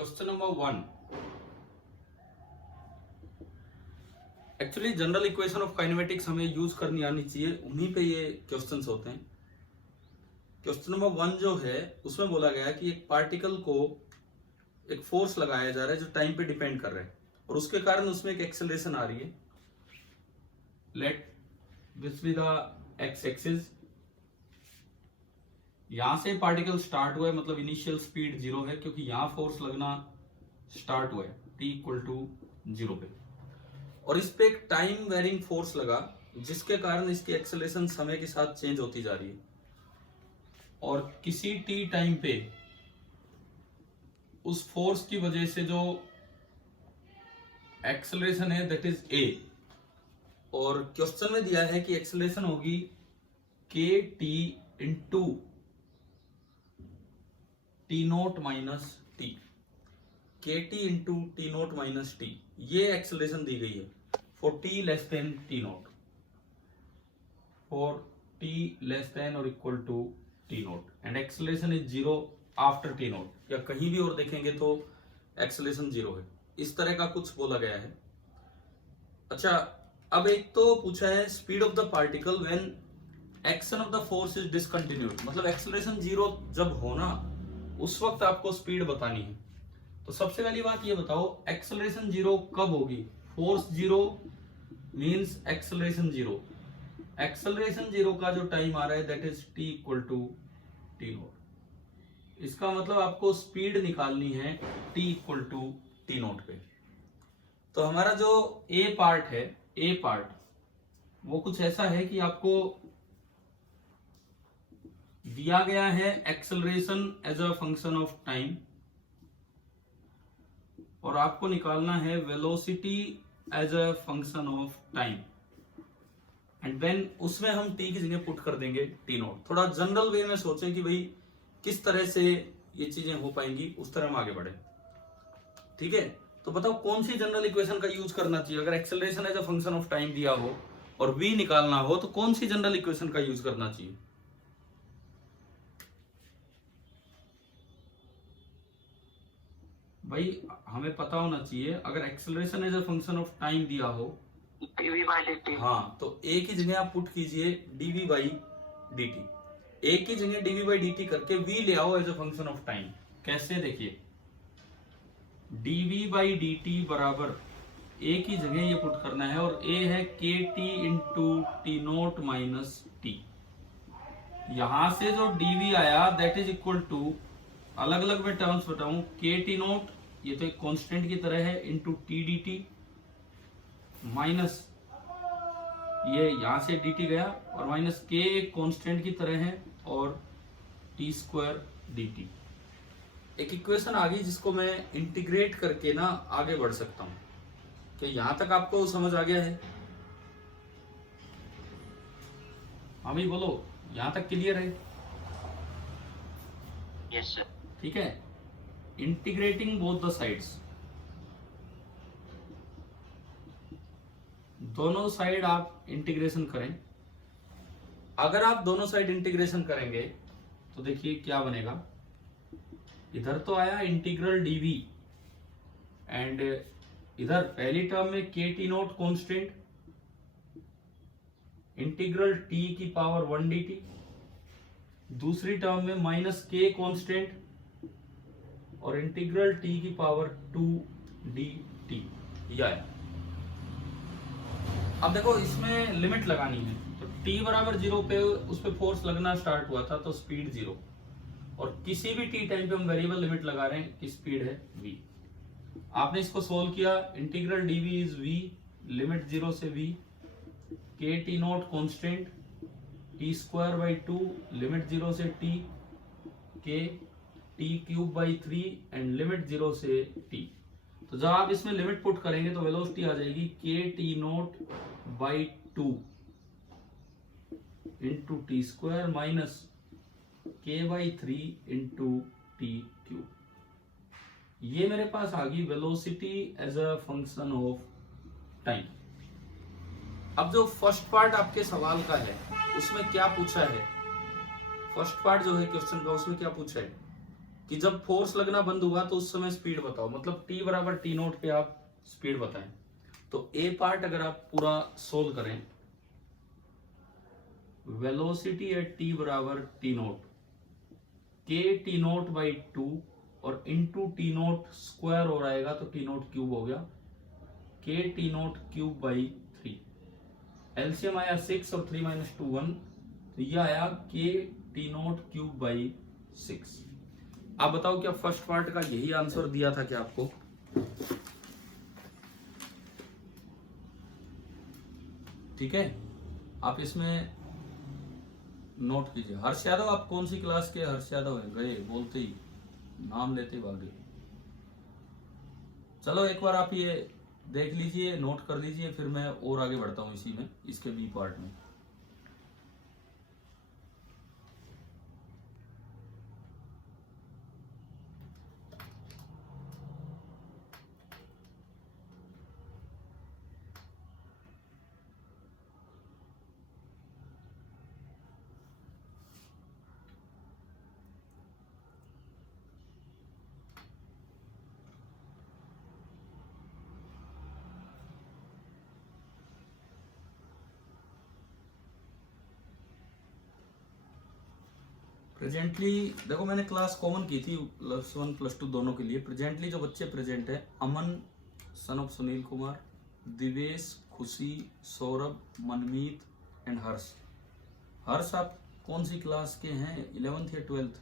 Question number 1। Actually general equation of kinematics हमें use करनी आनी चाहिए, उन्हीं पे ये क्वेश्चंस होते हैं। क्वेश्चन नंबर 1 जो है उसमें बोला गया है कि एक पार्टिकल को एक फोर्स लगाया जा रहा है जो टाइम पे डिपेंड कर रहा है और उसके कारण उसमें एक एक्सेलरेशन आ रही है। Let this be the x axis. यहां से पार्टिकल स्टार्ट हुआ है, मतलब इनिशियल स्पीड 0 है क्योंकि यहां फोर्स लगना स्टार्ट हुआ है t इक्वल टू 0 पे, और इस पे एक टाइम वेरिंग फोर्स लगा जिसके कारण इसकी एक्सेलरेशन समय के साथ चेंज होती जा रही है। और किसी t टाइम पे उस फोर्स की वजह से जो एक्सेलरेशन है दैट इज a, और क्वेश्चन में दिया है कि एक्सेलरेशन होगी K T into T naught minus T, K T into T naught minus T, ये एक्सेलरेशन दी गई है for T less than T naught, for T less than or equal to T naught, and acceleration is 0 after T naught, या कहीं भी और देखेंगे तो एक्सेलरेशन 0 है। इस तरह का कुछ बोला गया है। अच्छा, अब एक तो पूछा है speed of the particle when action of the force is discontinued, मतलब एक्सेलरेशन 0 जब होना उस वक्त आपको स्पीड बतानी है। तो सबसे पहली बात ये बताओ एक्सेलरेशन 0 कब होगी। Force 0 means acceleration 0। एक्सेलरेशन 0 का जो टाइम आ रहा है that is t equal to T naught. इसका मतलब आपको स्पीड निकालनी है t equal to T naught पे। तो हमारा जो a पार्ट है, a पार्ट वो कुछ ऐसा है कि आपको दिया गया है acceleration as a function of time, और आपको निकालना है velocity as a function of time, and then उसमें हम t की जगह पुट कर देंगे टी नोट। थोड़ा जनरल वे में सोचें कि भाई किस तरह से ये चीजें हो पाएंगी, उस तरह हम आगे बढ़े। ठीक है, तो बताओ कौन सी जनरल इक्वेशन का यूज करना चाहिए अगर acceleration as a function of time दिया हो और v निकालना हो, तो कौन सी जनरल इक्वेशन का यूज करना चाहिए। भाई हमें पता होना चाहिए अगर acceleration as a function of time दिया हो dv by dt। हाँ, तो a की जगह आप पुट कीजिए dv by dt। a की जगह dv by dt करके v ले आओ as a function of time. कैसे, देखिए dv by dt बराबर a की जगह ये पुट करना है, और a है के T into T naught minus T. यहां से जो dv आया दैट इज इक्वल टू, अलग अलग में टर्म्स बताऊं, के टी नोट ये तो एक कांस्टेंट की तरह है into T D T, minus ये यहां से डी टी गया, और माइनस के एक कांस्टेंट की तरह है, और टी स्क्वायर डी टी। एक इक्वेशन आ गई जिसको मैं इंटीग्रेट करके ना आगे बढ़ सकता हूं। कि यहां तक आपको समझ आ गया है? अभी बोलो, यहां तक क्लियर है? Yes sir. ठीक है, इंटीग्रेटिंग बोथ द साइड्स, दोनों साइड आप इंटीग्रेशन करें। अगर आप दोनों साइड इंटीग्रेशन करेंगे तो देखिए क्या बनेगा। इधर तो आया इंटीग्रल डीवी, एंड इधर पहली टर्म में के t note constant, integral T की पावर 1 डी टी, दूसरी टर्म में माइनस के कॉन्स्टेंट, और इंटीग्रल टी की पावर 2 डी टी। यह अब देखो इसमें लिमिट लगानी है, तो t बराबर 0 पे उस पे फोर्स लगना स्टार्ट हुआ था तो स्पीड 0, और किसी भी t टाइम पे हम वेरिएबल लिमिट लगा रहे हैं कि स्पीड है v। आपने इसको सोल्व किया, integral dv is v, limit 0 से v, के t note constant, T square by 2, limit 0 से t, के T cube by 3, and limit 0 से t। तो जब आप इसमें लिमिट पुट करेंगे तो वेलोसिटी आ जाएगी K t naught by 2 into T square minus K by 3 into T cube. ये मेरे पास आ गई velocity as a function of time. अब जो फर्स्ट पार्ट आपके सवाल का है उसमें क्या पूछा है, फर्स्ट पार्ट जो है क्वेश्चन का उसमें क्या पूछा है, कि जब फोर्स लगना बंद हुआ तो उस समय स्पीड बताओ, मतलब टी बराबर टी नोट पे आप स्पीड बताएं। तो ए पार्ट अगर आप पूरा सोल्व करें, वेलोसिटी एट टी बराबर टी नोट के टी नोट बाई 2 और इंटू टी नोट स्क्वायर हो आएगा तो टी नोट क्यूब हो गया, के t note cube by 3। LCM आया 6 और 3 माइनस 2 1, तो यह आया के टी नोट क्यूब बाई 6। आप बताओ क्या फर्स्ट पार्ट का यही आंसर दिया था क्या आपको? ठीक है, आप इसमें नोट कीजिए। हर्ष यादव, आप कौन सी क्लास के हर्ष यादव हैं? गए बोलते ही, नाम लेते ही भागे। चलो एक बार आप ये देख लीजिए, नोट कर लीजिए, फिर मैं और आगे बढ़ता हूं इसी में, इसके बी पार्ट में। प्रेजेंटली देखो, मैंने क्लास कॉमन की थी +1 +2 दोनों के लिए। प्रेजेंटली जो बच्चे प्रेजेंट है, अमन सन ऑफ सुनील कुमार, दिवेश, खुशी, सौरभ, मनमीत एंड हर्ष। हर्ष आप कौन सी क्लास के हैं, 11th या 12th?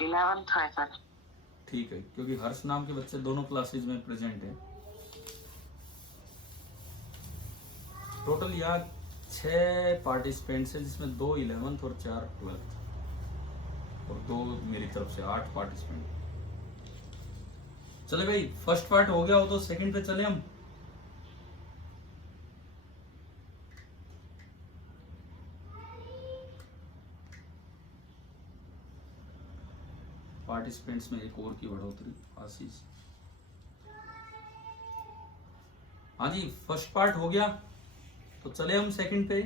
इलेवेंथ है सर। ठीक है, क्योंकि हर्ष नाम के बच्चे दोनों क्लासेज में प्रेजेंट हैं। टोटल यहाँ 6 पार्टिसिपेंट्स हैं, जिसमें 2 11th और 4 12th, और 2 मेरी तरफ से 8 पार्टिसिपेंट। चले भाई, फर्स्ट पार्ट हो गया हो तो सेकंड पे चले हम। पार्टिसिपेंट्स में एक और की बढ़ोतरी, आशीष। हाँ जी, फर्स्ट पार्ट हो गया तो चले हम सेकंड पे।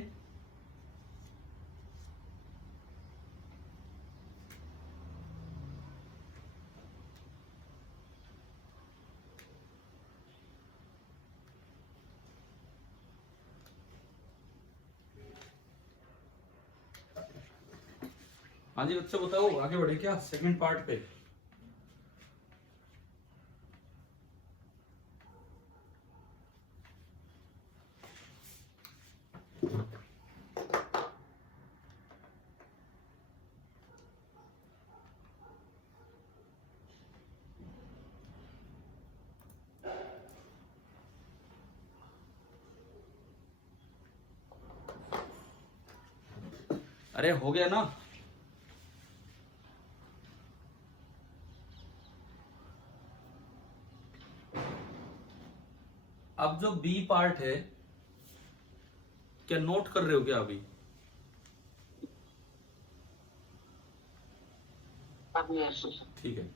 हाँ जी बच्चों, बताओ आगे बढ़े क्या सेकंड पार्ट पे? अरे हो गया ना? अब जो बी पार्ट है, क्या नोट कर रहे हो क्या अभी? ठीक है,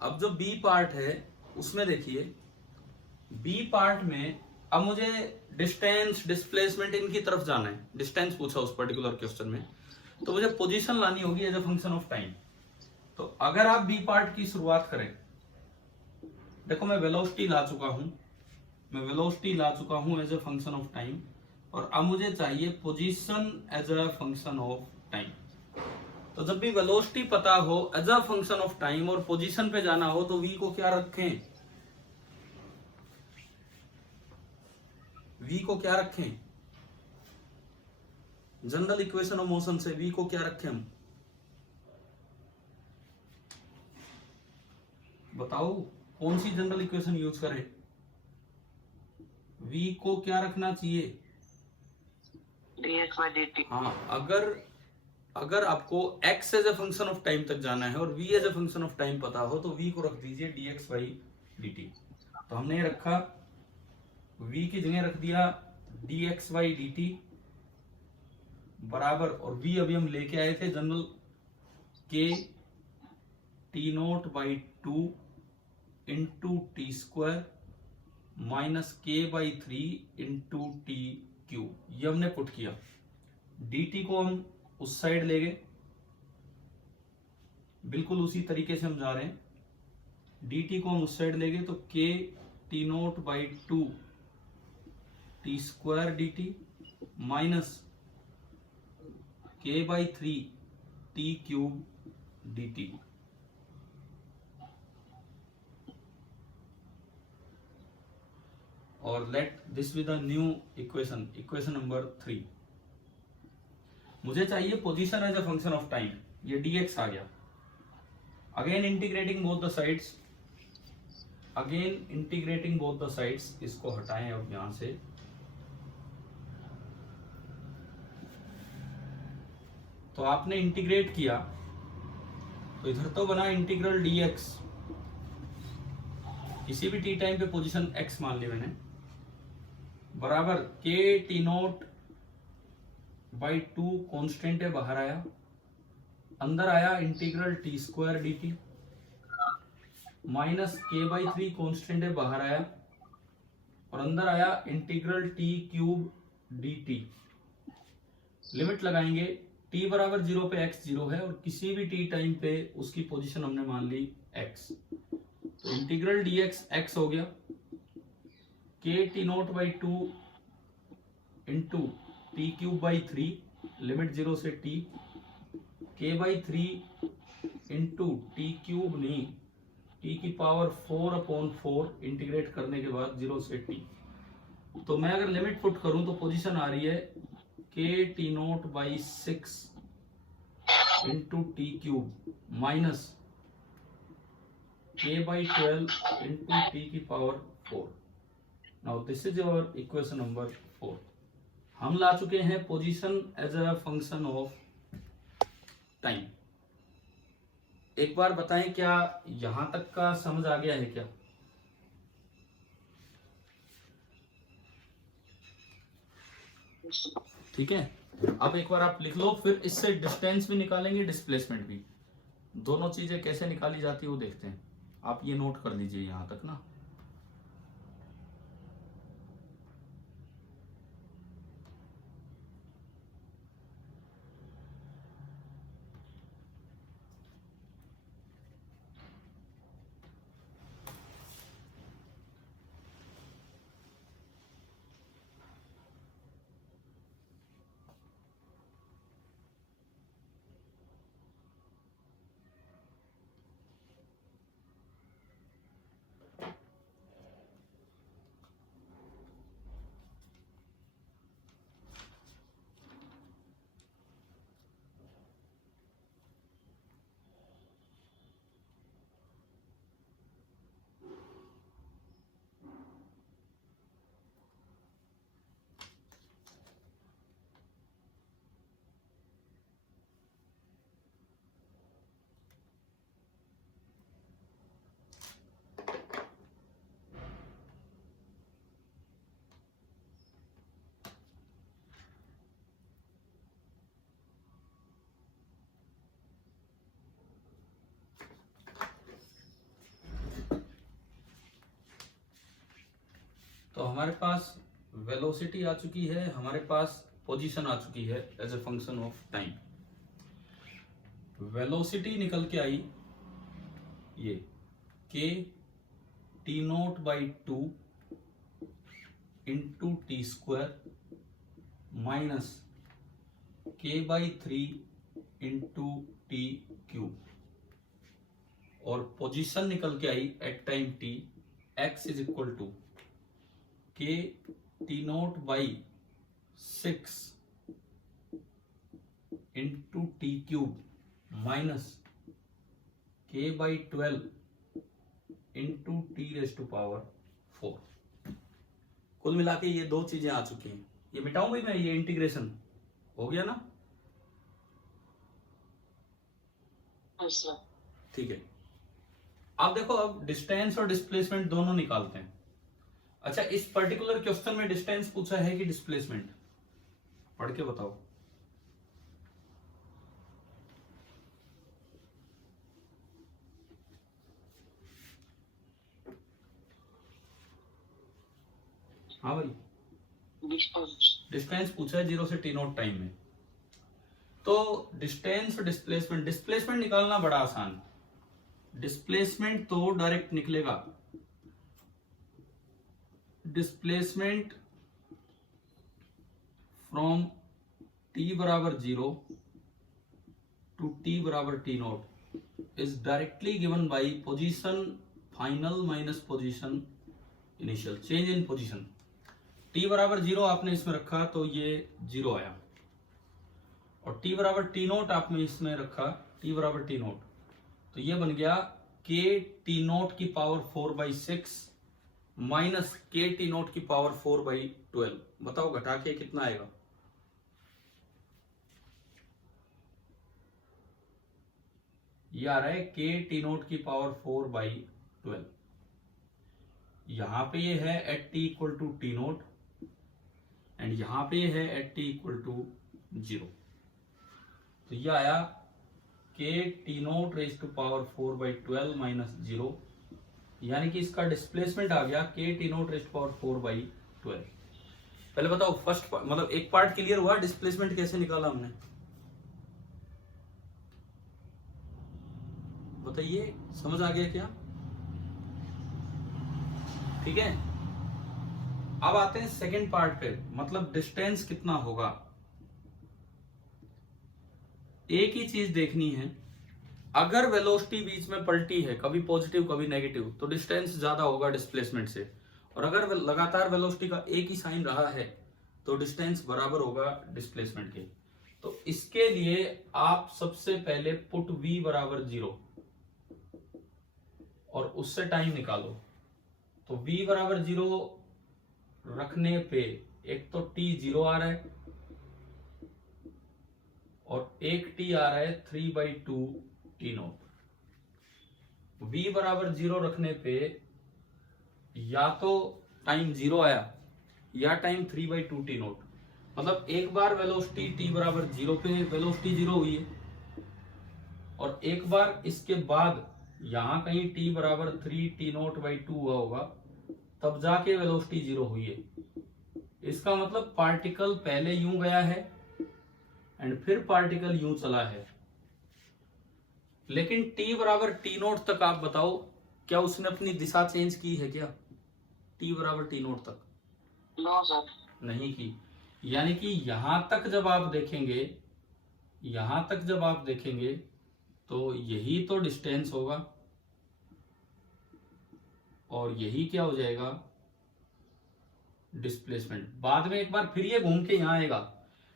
अब जो बी पार्ट है उसमें देखिए, बी पार्ट में अब मुझे डिस्टेंस, डिस्प्लेसमेंट, इनकी तरफ जाना है। डिस्टेंस पूछा उस पर्टिकुलर क्वेश्चन में, तो मुझे पोजीशन लानी होगी as a function of time. तो अगर आप बी पार्ट की शुरुआत करें, देखो मैं वेलोसिटी ला चुका हूं, as a function of time, और अब मुझे चाहिए position as a function of time. तो जब भी वेलोसिटी पता हो as a function of time और पोजीशन पे जाना हो, तो वी को क्या रखें? वी को क्या रखें? जनरल इक्वेशन ऑफ मोशन से वी को क्या रखें हम? बताओ कौन सी जनरल इक्वेशन यूज करें? वी को क्या रखना चाहिए? dx by dt। हाँ, अगर आपको x as a function of time तक जाना है और v as a function of time पता हो, तो v को रख दीजिए dx by dt। तो हमने ये रखा, v की जगह रख दिया dx by dt बराबर, और v अभी हम लेके आए थे general, k t note by 2 into T square minus k/3 into T cube, ये हमने पुट किया। dt को हम उस साइड ले गए, बिल्कुल उसी तरीके से हम जा रहे हैं। dt को हम उस साइड ले गए तो k t0/2 t square dt minus k/3 t cube dt। और let this with the new equation, equation number 3। मुझे चाहिए position as a function of time, ये dx आ गया। Again integrating both the sides, again integrating both the sides, इसको हटाएं अब यहां से। तो आपने इंटीग्रेट किया तो इधर तो बना इंटीग्रल dx, किसी भी टी टाइम पे पोजीशन x मान ली मैंने, बराबर k t0/2 कांस्टेंट है, बाहर आया, अंदर आया integral T square D T minus k/3 constant है, बाहर आया, और अंदर आया integral T cube D T. Limit लगाएंगे, t बराबर 0 पे x 0 है और किसी भी t टाइम पे उसकी पोजीशन हमने मान ली x, तो इंटीग्रल dx x हो गया, k t0/2 into T cube, limit 0 से t, k/3 into T cube नहीं, t की पावर 4/4 इंटीग्रेट करने के बाद 0 से t। तो मैं अगर लिमिट पुट करूं तो पोजीशन आ रही है k t0/6 into T cube minus k/12 into T की power 4। Now this is your equation number 4। हम ला चुके हैं position as a function of time. एक बार बताएं, क्या यहां तक का समझ आ गया है क्या? ठीक है, अब एक बार आप लिख लो, फिर इससे डिस्टेंस भी निकालेंगे, डिस्प्लेसमेंट भी। दोनों चीजें कैसे निकाली जाती है वो देखते हैं। आप ये नोट कर लीजिए यहां तक ना। तो हमारे पास वेलोसिटी आ चुकी है, हमारे पास पोजीशन आ चुकी है as a function of time. Velocity निकल के आई ये k t0/2 into T square minus k/3 into T cube, और पोजीशन निकल के आई at time t, x is equal to k t0/6 into T cube minus k/12 into t⁴। कुल मिला के ये दो चीजें आ चुकी हैं। ये मिटाऊं भाई मैं, ये इंटीग्रेशन हो गया ना? ठीक है, आप देखो, अब डिस्टेंस और डिस्प्लेसमेंट दोनों निकालते हैं। अच्छा, इस पर्टिकुलर क्वेश्चन में डिस्टेंस पूछा है कि डिस्प्लेसमेंट? पढ़ के बताओ। हाँ भाई, डिस्टेंस पूछा है 0 से टी नोट टाइम में। तो डिस्टेंस डिस्प्लेसमेंट, डिस्प्लेसमेंट निकालना बड़ा आसान। डिस्प्लेसमेंट तो डायरेक्ट निकलेगा, डिस्प्लेसमेंट फ्रॉम t बराबर 0 टू t बराबर t note is directly given by position final minus position initial, change in position. t बराबर 0 आपने इसमें रखा तो ये 0 आया, और t बराबर t नोट आपने इसमें रखा, t बराबर t नोट, तो ये बन गया k t नोट की power 4/6 minus k t naught की पावर 4/12। बताओ घटा के कितना आएगा? ये आ रहा है k t नोट की पावर 4/12। यहां पे ये है at t equal to T naught, and यहां पे ये है एट t इक्वल टू 0। तो ये आया k t naught raise to power 4/12 minus 0, यानी कि इसका डिस्प्लेसमेंट आ गया k t naught raise to power 4/12। पहले बताओ फर्स्ट मतलब एक पार्ट क्लियर हुआ, डिस्प्लेसमेंट कैसे निकाला हमने? बताइए, समझ आ गया क्या? ठीक है, अब आते हैं सेकंड पार्ट पे, मतलब डिस्टेंस कितना होगा। एक ही चीज देखनी है, अगर वेलोसिटी बीच में पलटी है, कभी पॉजिटिव कभी नेगेटिव, तो डिस्टेंस ज्यादा होगा डिस्प्लेसमेंट से, और अगर लगातार वेलोसिटी का एक ही साइन रहा है तो डिस्टेंस बराबर होगा डिस्प्लेसमेंट के। तो इसके लिए आप सबसे पहले पुट v बराबर 0 और उससे टाइम निकालो। तो v बराबर 0 रखने पे एक तो t 0 आ रहा है और एक t आ रहा है 3/2 टी नोट। v बराबर 0 रखने पे या तो टाइम 0 आया या टाइम 3/2 टी नोट, मतलब एक बार वेलोसिटी t बराबर 0 पे वेलोसिटी 0 हुई है, और एक बार इसके बाद यहां कहीं t बराबर 3 टी नोट बाई 2 हुआ होगा, तब जाके वेलोसिटी 0 हुई है। इसका मतलब पार्टिकल पहले यूं गया है एंड फिर पार्टिकल यूं चला है, लेकिन t बराबर टी नोट तक आप बताओ क्या उसने अपनी दिशा चेंज की है क्या? t बराबर टी नोट तक नो सर, नहीं की। यानी कि यहां तक जब आप देखेंगे, यहां तक जब आप देखेंगे तो यही तो डिस्टेंस होगा, और यही क्या हो जाएगा? डिस्प्लेसमेंट। बाद में एक बार फिर ये घूम के यहां आएगा,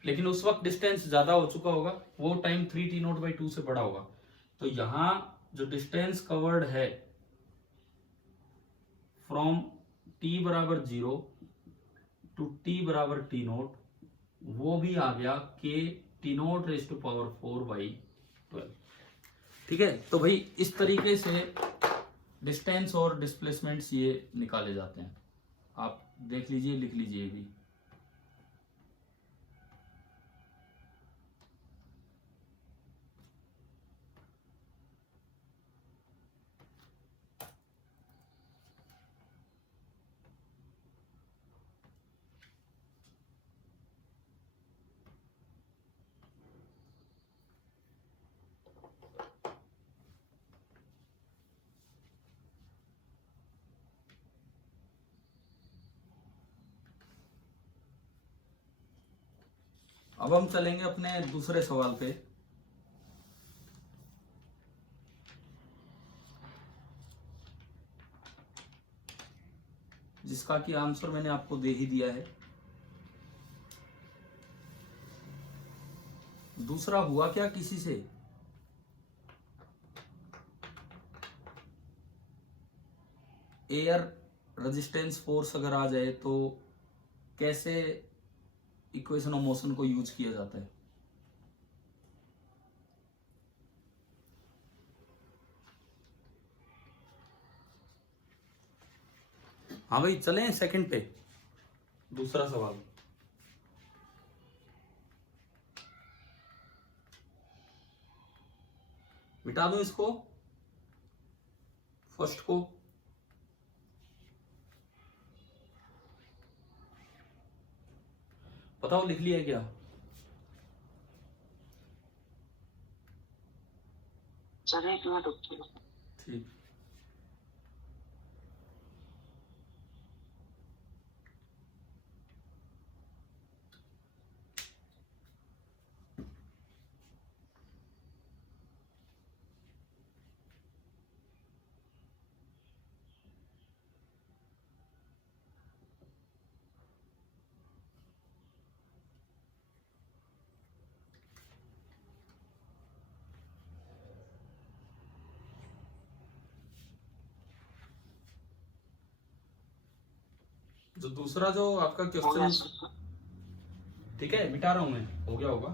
लेकिन उस वक्त डिस्टेंस ज्यादा हो चुका होगा, वो टाइम 3 टी नोट बाई 2 से बड़ा होगा। तो यहां जो डिस्टेंस कवर्ड है फ्रॉम t बराबर 0 टू t बराबर टी नोट, वो भी आ गया k t naught raise to power 4/12। ठीक है, तो भाई इस तरीके से डिस्टेंस और डिस्प्लेसमेंट्स ये निकाले जाते हैं। आप देख लीजिए, लिख लीजिए भी। अब हम चलेंगे अपने दूसरे सवाल पे। जिसका कि आंसर मैंने आपको दे ही दिया है। दूसरा हुआ क्या किसी से? एयर रेजिस्टेंस फोर्स अगर आ जाए तो कैसे इक्वेशन ऑफ मोशन को यूज किया जाता है? हाँ भाई, चलें सेकंड पे, दूसरा सवाल। मिटा दूं इसको, फर्स्ट को। बताओ लिख लिया क्या? सर एक मिनट रुकिए। ठीक। जो दूसरा जो आपका हो गया क्वेश्चन, सर। ठीक है मिटा रहा हूं मैं, हो गया होगा।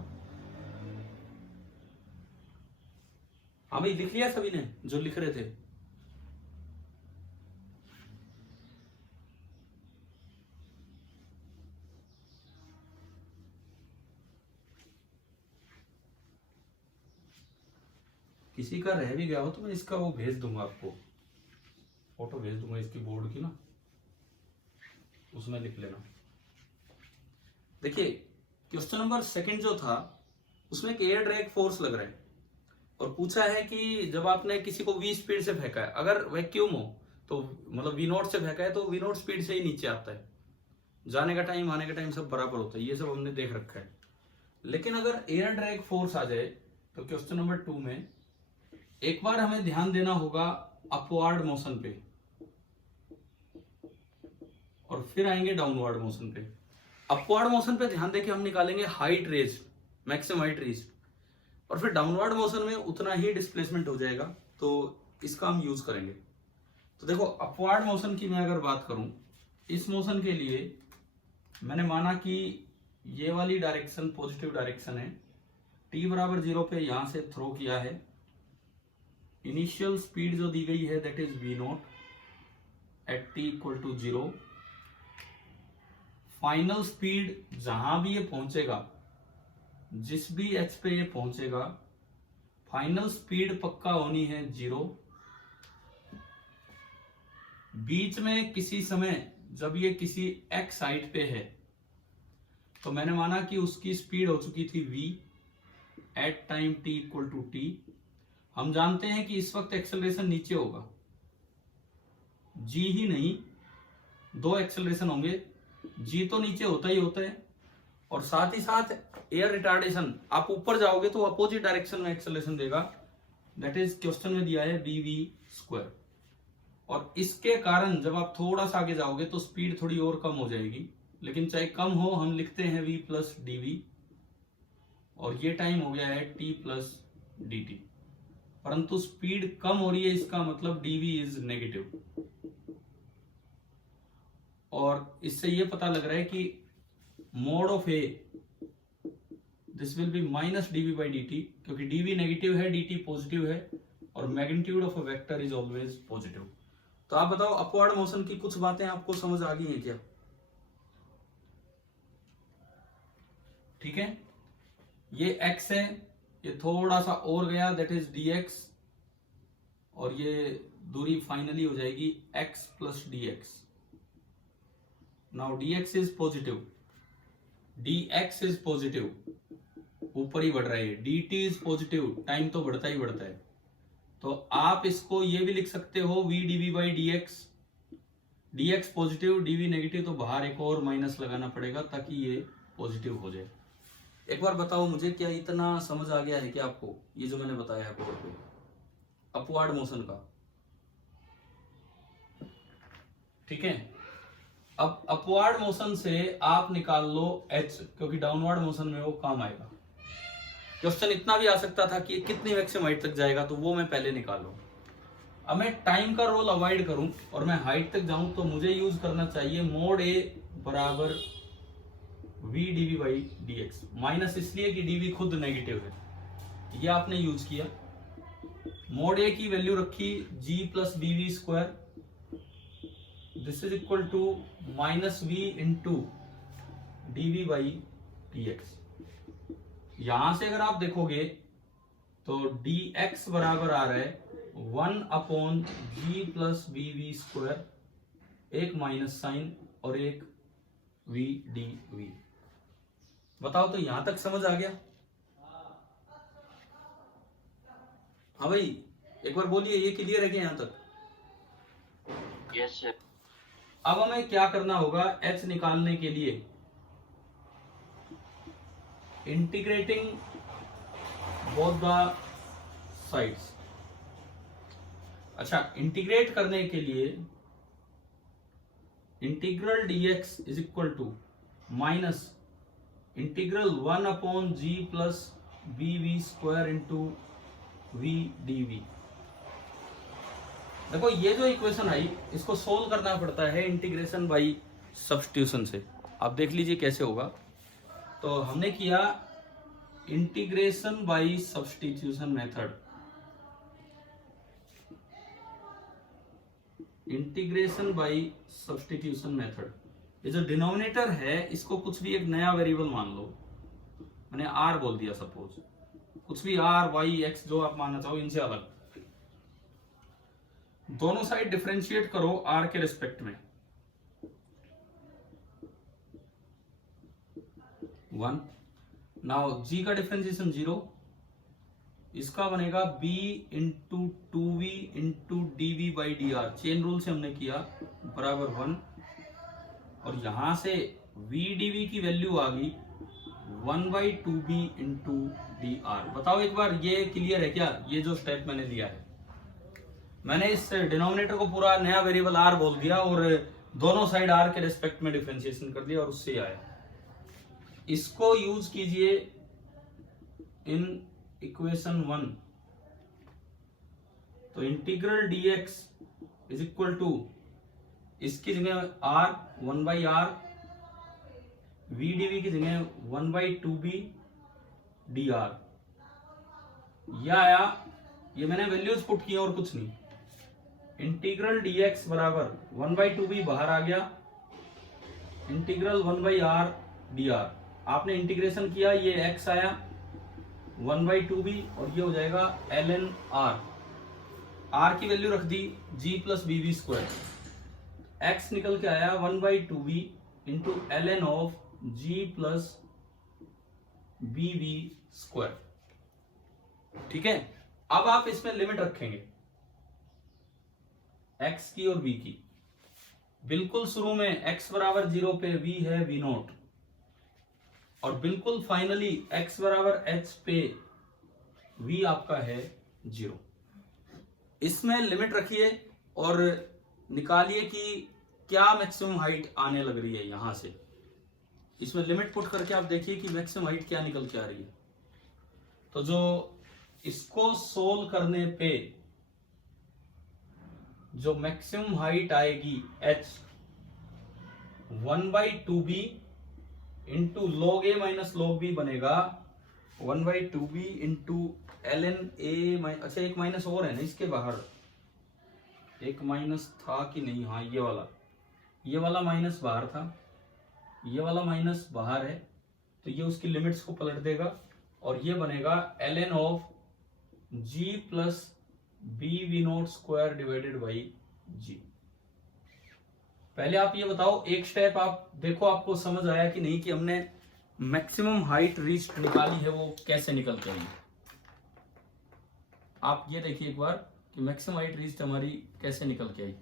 हाँ भाई लिख लिया सभी ने जो लिख रहे थे? किसी का रह भी गया हो तो मैं इसका वो भेज दूंगा आपको, फोटो भेज दूंगा इसकी बोर्ड की ना, उसमें लिख लेना। देखिए क्वेश्चन नंबर सेकंड जो था उसमें एक एयर ड्रैग फोर्स लग रहा है और पूछा है कि जब आपने किसी को v स्पीड से फेंका है, अगर वैक्यूम हो तो मतलब v नॉट से फेंका है तो v नॉट स्पीड से ही नीचे आता है, जाने का टाइम आने का टाइम सब बराबर होता है, ये सब हमने देख रखा है। लेकिन अगर एयर ड्रैग फोर्स आ जाए तो क्वेश्चन नंबर 2 में एक बार हमें ध्यान देना होगा अपवर्ड मोशन पे और फिर आएंगे डाउनवर्ड मोशन पे। अपवर्ड मोशन पे ध्यान देके हम निकालेंगे height raise, maximum height raise, और फिर डाउनवर्ड मोशन में उतना ही डिस्प्लेसमेंट हो जाएगा, तो इसका हम यूज करेंगे। तो देखो अपवर्ड मोशन की मैं अगर बात करूं, इस मोशन के लिए मैंने माना कि ये वाली डायरेक्शन पॉजिटिव डायरेक्शन है, t बराबर 0 पे यहां से थ्रो किया है, इनिशियल स्पीड जो दी गई है that is v naught at t equal to 0, final speed जहां भी ये पहुंचेगा, जिस भी h पे ये पहुंचेगा, फाइनल स्पीड पक्का होनी है 0। बीच में किसी समय जब ये किसी x हाइट पे है तो मैंने माना कि उसकी स्पीड हो चुकी थी v at time t equal to t। हम जानते हैं कि इस वक्त एक्सेलरेशन नीचे होगा, g ही नहीं दो एक्सेलरेशन होंगे, g तो नीचे होता ही होता है और साथ ही साथ एयर रिटार्डेशन, आप ऊपर जाओगे तो अपोजिट डायरेक्शन में एक्सेलरेशन देगा, दैट इज क्वेश्चन में दिया है bv स्क्वायर। और इसके कारण जब आप थोड़ा सा आगे जाओगे तो स्पीड थोड़ी और कम हो जाएगी, लेकिन चाहे कम हो हम लिखते हैं v प्लस dv, और ये टाइम हो गया है t प्लस dt, परंतु स्पीड कम हो रही है, इसका मतलब dv इज नेगेटिव। और इससे ये पता लग रहा है कि mode of A this will be minus dv by dt, क्योंकि dv नेगेटिव है dt पॉजिटिव है और magnitude of a vector is always positive. तो आप बताओ अपवर्ड मोशन की कुछ बातें आपको समझ आ गई हैं क्या? ठीक है, ये x है, ये थोड़ा सा और गया दैट इज dx, और ये दूरी फाइनली हो जाएगी x plus dx। Now dx is positive, dx is positive, ऊपर ही बढ़ रहा है, dt इज पॉजिटिव, टाइम तो बढ़ता ही बढ़ता है। तो आप इसको ये भी लिख सकते हो v dv by dx, dx positive dv negative, तो बाहर एक और माइनस लगाना पड़ेगा ताकि ये पॉजिटिव हो जाए। एक बार बताओ मुझे, क्या इतना समझ आ गया है कि आपको ये जो मैंने बताया है बोर्ड पे अपवर्ड मोशन का? ठीक है, अब अपवर्ड मोशन से आप निकाल लो h, क्योंकि डाउनवर्ड मोशन में वो काम आएगा। क्वेश्चन इतना भी आ सकता था कि कितनी मैक्सिमम हाइट तक जाएगा, तो वो मैं पहले निकालूं। अब मैं टाइम का रोल अवॉइड करूं और मैं हाइट तक जाऊं तो मुझे यूज करना चाहिए मोड ए बराबर v dv by dx, minus इसलिए कि dv खुद नेगेटिव है, ये आपने यूज किया। मोड ए की वैल्यू रखी g plus bv square, this is equal to minus v into dv by dx। यहां से अगर आप देखोगे तो dx बराबर आ रहा है 1 upon g plus bv square, एक माइनस साइन और एक v dv। बताओ तो यहां तक समझ आ गया? हाँ भाई, एक बार बोलिए, ये क्लियर है क्या यहां तक? Yes sir. अब हमें क्या करना होगा h निकालने के लिए? Integrating both the sides. अच्छा, इंटीग्रेट करने के लिए integral dx is equal to minus integral 1 upon g plus b v square into v d v. देखो ये जो इक्वेशन आई, इसको सोल्व करना पड़ता है इंटीग्रेशन बाई सब्स्टिट्यूशन से। आप देख लीजिए कैसे होगा। तो हमने किया integration by substitution method. Integration by substitution method. ये जो डिनोमिनेटर है इसको कुछ भी एक नया वेरिएबल मान लो। मैंने आर बोल दिया सपोज, कुछ भी आर वाई एक्स जो आप मानना चाहो, इनसे अलग। दोनों साइड डिफरेंशिएट करो आर के रिस्पेक्ट में। 1। नाउ जी का डिफरेंशिएशन 0, इसका बनेगा b into 2v into d v by d r. Chain rule से हमने किया बराबर 1, और यहां से v dv की वैल्यू आ गई 1 by 2b into D R. बताओ एक बार, ये क्लियर है क्या? ये जो स्टेप मैंने लिया है, मैंने इस डिनोमिनेटर को पूरा नया वेरिएबल r बोल दिया और दोनों साइड r के रिस्पेक्ट में डिफरेंशिएशन कर दिया और उससे आया। इसको यूज कीजिए इन इक्वेशन 1। तो integral dx is equal to, इसकी जगह r 1 by r, v d v की जगह 1 बाई 2b डी आर। यह आया, ये मैंने वैल्यूज पुट की और कुछ नहीं। इंटीग्रल dx बराबर 1 बाई 2b बाहर आ गया, integral 1 by R D R. आपने इंटीग्रेशन किया, ये x आया 1 बाई 2b और ये हो जाएगा ln r। r की वैल्यू रख दी g plus b v square. x निकल के आया 1 by 2b into ln of g plus b v square. ठीक है, अब आप इसमें लिमिट रखेंगे x की और v की। बिल्कुल शुरू में x बराबर 0 पे v है v नोट, और बिल्कुल फाइनली x बराबर h पे v आपका है 0। इसमें लिमिट रखिए और निकालिए कि क्या मैक्सिमम हाइट आने लग रही है यहां से। इसमें लिमिट पुट करके आप देखिए कि मैक्सिमम हाइट क्या निकल के आ रही है। तो जो इसको सोल्व करने पे जो मैक्सिमम हाइट आएगी h 1 by 2b into log a minus log b बनेगा 1 by 2b into ln a। अच्छा, एक माइनस और है ना इसके बाहर, एक माइनस था कि नहीं? हाँ, ये वाला माइनस बाहर था, ये वाला माइनस बाहर है, तो ये उसकी लिमिट्स को पलट देगा और ये बनेगा ln of g plus b v naught square divided by g। पहले आप ये बताओ, एक स्टेप आप देखो आपको समझ आया कि नहीं कि हमने मैक्सिमम हाइट रीच निकाली है वो कैसे निकल के आई। आप ये देखिए एक बार कि मैक्सिमम हाइट रीच हमारी कैसे निकल के आई।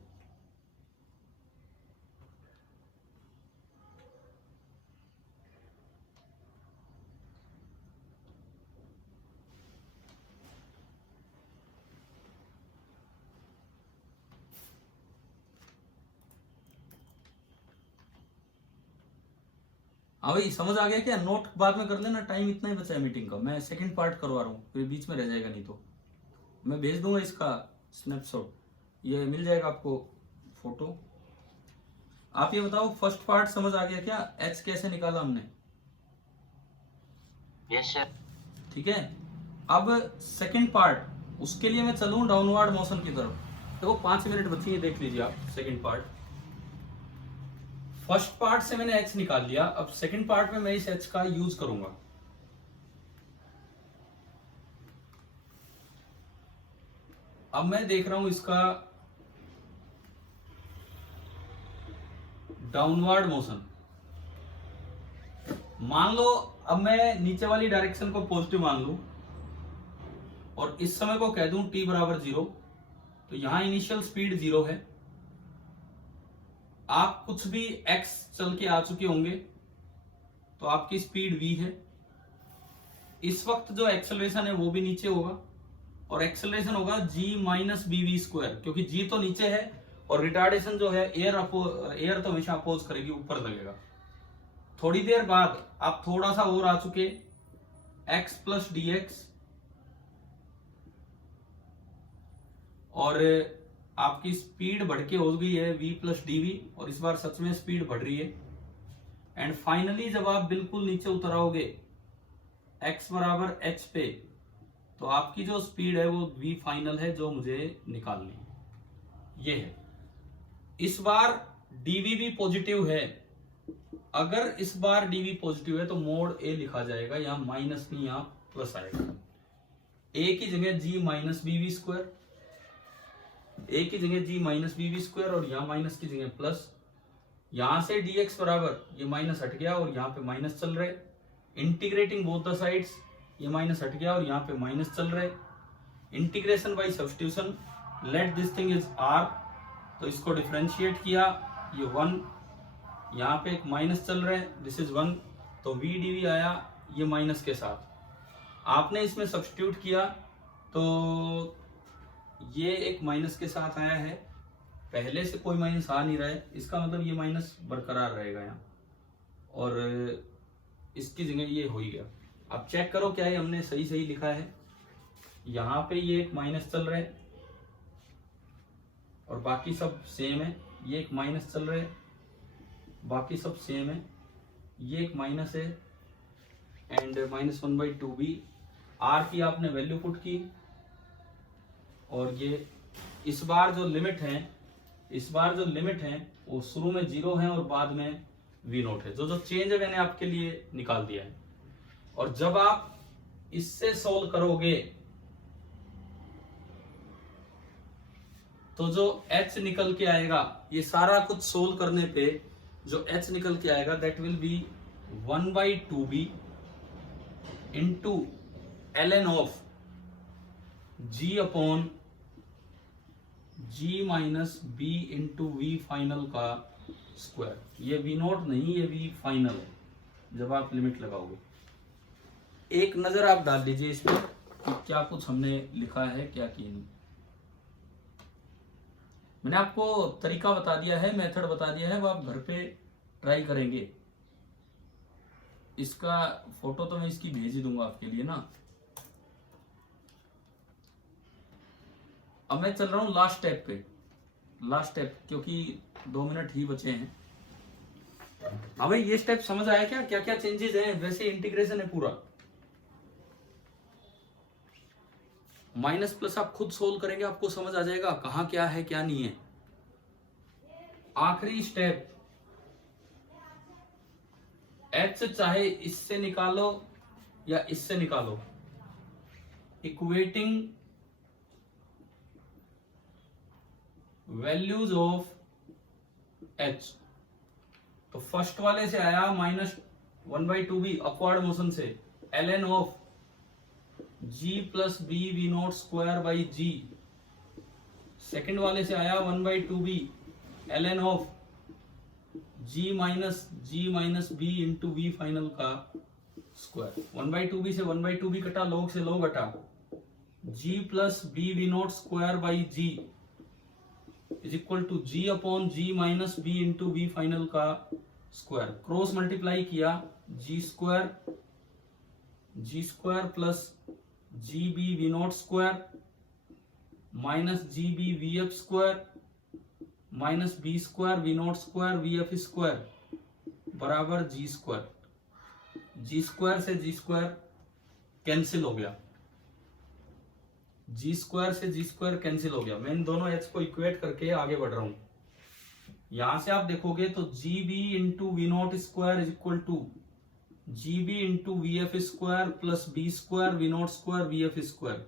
हाँ भाई, समझ आ गया क्या? नोट बाद में कर लेना, टाइम इतना ही बचा है मीटिंग का। मैं सेकंड पार्ट करवा रहा हूँ, फिर बीच में रह जाएगा, नहीं तो मैं भेज दूंगा इसका स्नैपशॉट, ये मिल जाएगा आपको फोटो। आप ये बताओ, फर्स्ट पार्ट समझ आ गया क्या? एच कैसे निकाला हमने? Yes sir. ठीक है, अब सेकंड पार्ट, उसके लिए मैं चलूं डाउनवर्ड मोशन की तरफ। देखो 5 मिनट बची है, देख लीजिए आप सेकंड पार्ट। फर्स्ट पार्ट से मैंने h निकाल लिया, अब सेकंड पार्ट में मैं इस h का यूज करूंगा। अब मैं देख रहा हूं इसका डाउनवर्ड मोशन। मान लो अब मैं नीचे वाली डायरेक्शन को पॉजिटिव मान लूं और इस समय को कह दूं t बराबर 0, तो यहां इनिशियल स्पीड 0 है। आप कुछ भी x चल के आ चुके होंगे तो आपकी स्पीड v है। इस वक्त जो एक्सेलरेशन है वो भी नीचे होगा और एक्सेलरेशन होगा g minus b v square, क्योंकि g तो नीचे है और रिटार्डेशन जो है एयर तो हमेशा अपोज करेगी, ऊपर लगेगा। थोड़ी देर बाद आप थोड़ा सा और आ चुके x प्लस डी एक्स और आपकी स्पीड बढ़ के हो गई है v प्लस डी वी, और इस बार सच में स्पीड बढ़ रही है। एंड फाइनली जब आप बिल्कुल नीचे उतर आओगे x बराबर h पे, तो आपकी जो स्पीड है वो v फाइनल है जो मुझे निकालनी है, ये है। इस बार dv भी पॉजिटिव है। अगर इस बार dv पॉजिटिव है तो मोड a लिखा जाएगा, यहां माइनस नहीं यहां प्लस आएगा। a की जगह g minus b v square, a की जगह g minus b v square और यहां माइनस की जगह प्लस। यहां से dx बराबर ये माइनस हट गया और यहां पे माइनस चल रहे, इंटीग्रेटिंग बोथ द साइड्स, ये माइनस हट गया और यहाँ पे माइनस चल रहे। Integration by substitution, let this thing is r, तो इसको डिफरेंशिएट किया, ये 1, यहाँ पे एक माइनस चल रहा है, दिस इज 1, तो v dv आया ये माइनस के साथ। आपने इसमें सब्स्टिट्यूट किया तो ये एक माइनस के साथ आया है, पहले से कोई माइनस आ नहीं रहा है, इसका मतलब ये माइनस बरकरार रहेगा यहाँ और इसकी जगह ये हो ही गया। अब चेक करो क्या है हमने सही सही लिखा है। यहाँ पे ये एक माइनस चल रहा है और बाकी सब सेम है, ये एक माइनस चल रहा है, बाकी सब सेम है, ये एक माइनस है एंड माइनस 1/2 भी। आर की आपने वैल्यू पुट की और ये इस बार जो लिमिट है वो शुरू में 0 है और बाद में v नोट है। जो चेंज है मैंने आपके लिए निकाल दिया है। और जब आप इससे सोल्व करोगे तो जो h निकल के आएगा, ये सारा कुछ सोल्व करने पे जो h निकल के आएगा that will be 1/2b into ln of g upon g minus b into v final का स्क्वायर। ये v नोट नहीं, ये v फाइनल है जब आप लिमिट लगाओगे। एक नजर आप डाल लीजिए इस पर कि क्या कुछ हमने लिखा है क्या की नहीं। मैंने आपको तरीका बता दिया है, मेथड बता दिया है, वो आप घर पे ट्राई करेंगे। इसका फोटो तो मैं इसकी भेज ही दूंगा आपके लिए ना। अब मैं चल रहा हूं लास्ट स्टेप पे, क्योंकि 2 मिनट ही बचे हैं। अब ये स्टेप समझ आया क्या क्या क्या चेंजेस हैं? वैसे इंटीग्रेशन है पूरा। माइनस प्लस आप खुद सोल्व करेंगे, आपको समझ आ जाएगा कहां क्या है क्या नहीं है। आखिरी स्टेप, h चाहे इससे निकालो या इससे निकालो, इक्वेटिंग वैल्यूज ऑफ h। तो फर्स्ट वाले से आया माइनस 1/2b अपवर्ड मोशन से, ln of g plus b v naught square by g. Second वाले से आया 1/2b ln of g minus b into v final का स्क्वायर। 1/2b से 1/2b कटा, log से log हटा, g plus b v naught square by g is equal to g upon g minus b into v final का square. Cross multiply किया, g square plus g b v naught square minus g b v f square minus b square v naught square v f square बराबर g square. जी square से जी square cancel हो गया, जी square से जी square cancel हो गया। मैं इन दोनों H को इक्वेट करके आगे बढ़ रहा हूं। यहां से आप देखोगे तो g b into v naught square is equal to g b into v f square plus b square v naught square v f square.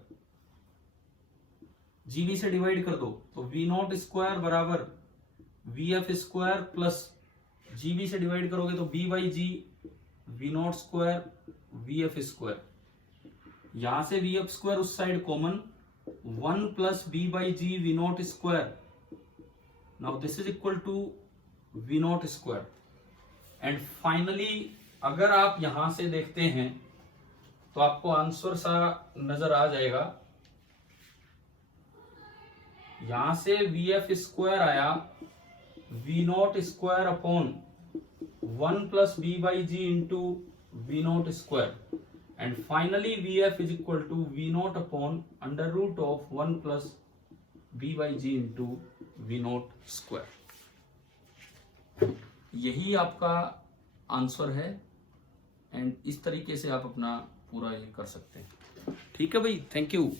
G b से डिवाइड कर दो तो वी नोट स्क्वायर बराबर v f square plus g b से divide करोगे तो b by g v naught square v f square, यहां से वी एफ स्क्वायर उस side common, 1 plus b by g v naught square, now this is equal to v naught square. And finally अगर आप यहां से देखते हैं तो आपको आंसर सा नजर आ जाएगा, यहां से वी एफ स्क्वायर आया v naught square upon 1 plus b by g into v naught square, and finally v f is equal to v naught upon under root of 1 plus b by g into v naught square. यही आपका answer है, and इस तरीके से आप अपना पूरा ये कर सकते हैं। ठीक है भाई, थैंक यू।